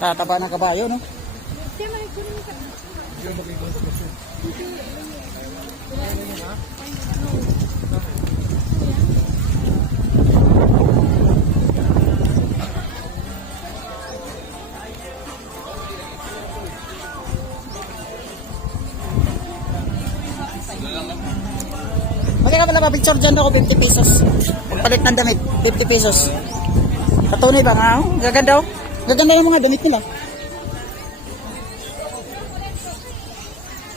Tataba ng kabayo, no? Magkaka pala pa-picture dyan ako, 50 pesos. Pagpalit ng damit, 50 pesos. Patunay ba nga? Gaganda, oh. Gaganda ng mga damit nila.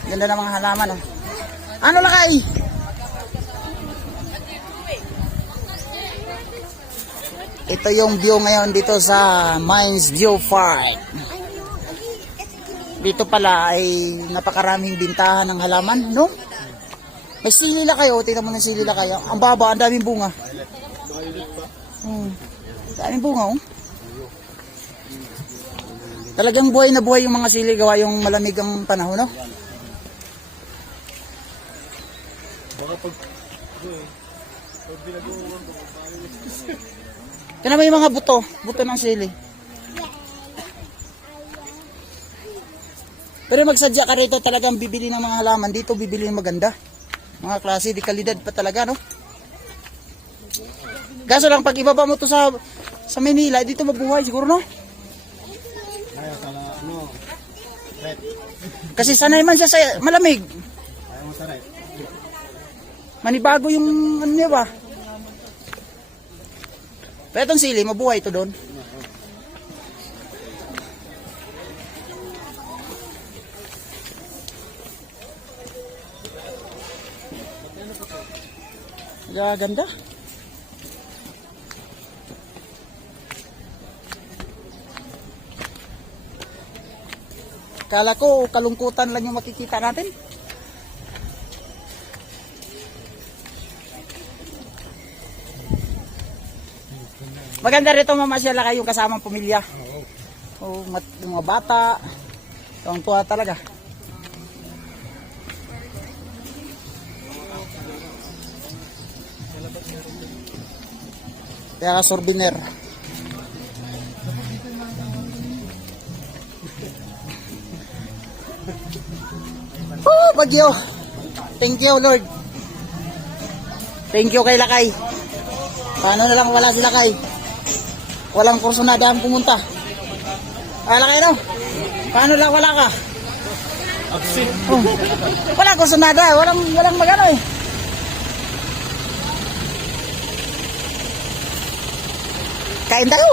Ganda ng mga halaman, oh. Ano lakay? Ito yung view ngayon dito sa Mines Geopark. Dito pala ay napakaraming bintahan ng halaman, no? May silila kayo, tingnan mo ng silila kayo. Ang baba, ang daming bunga. Daming bunga, oh. Talagang buhay na buhay yung mga sili, gawa yung malamig ang panahon, no? Tingnan mo yung mga buto ng sili. Pero magsadya ka rito, talagang bibili ng mga halaman. Dito bibili ng maganda. Mga klase, di kalidad pa talaga, no? Kaso lang, pag ibaba mo to sa Manila, dito mabuhay siguro, no? Kasi sanay man siya sa malamig. Manibago yung ano niya ba? Pero itong sili, mabuhay ito doon. Ganda. Kala ko kalungkutan lang yung makikita natin. Maganda rito mamasyala kayong kasamang pamilya. Oo. Yung mga bata. Tuwang-tuwa talaga. Kaya ka souvenir. Oh, bagyo. Thank you, Lord. Thank you kay Lakay. Paano na lang wala si Lakay? Walang kursunada ang pumunta. Lakay, no? Paano lang wala ka? Absent. Oh. Wala kursunada. Walang magano eh. Kain tayo.